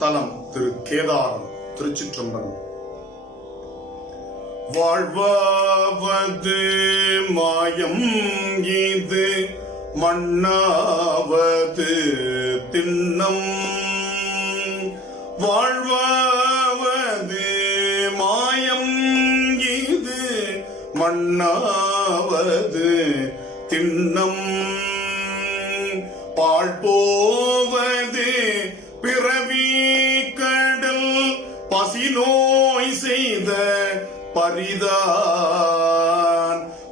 தலம் திரு கேதாரம் திருச்சிற்றம்பலம் வாழ்வாவது மாயம் இது மண்ணாவது திண்ணம். வாழ்வாவது மாயம் இது மண்ணாவது திண்ணம். பாழ்போவது பிற நோய் செய்த பரிதான்.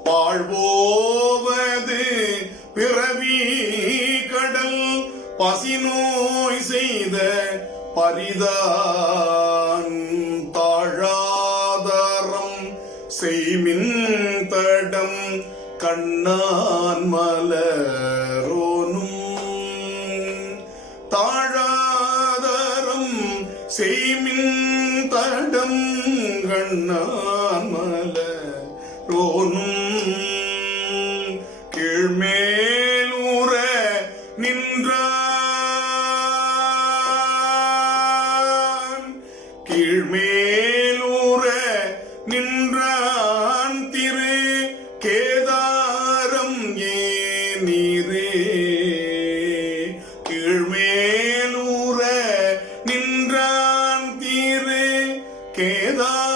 பாழ்வோவது பிறவி கடல் பசி நோய் செய்த பரிதான். தாழாதாரம் செய்மின் தடம் கண்ணான் மலரோனும். தாழாதாரம் செய்மின் தடம் கண்ணான் மலரோனும் கீழ்மேலூர நின்றான். கீழ்மேலூர நின்றான் திரு கேதாரம் ஏ நீரே. நின்றான் திரு கேதாரம் ஏ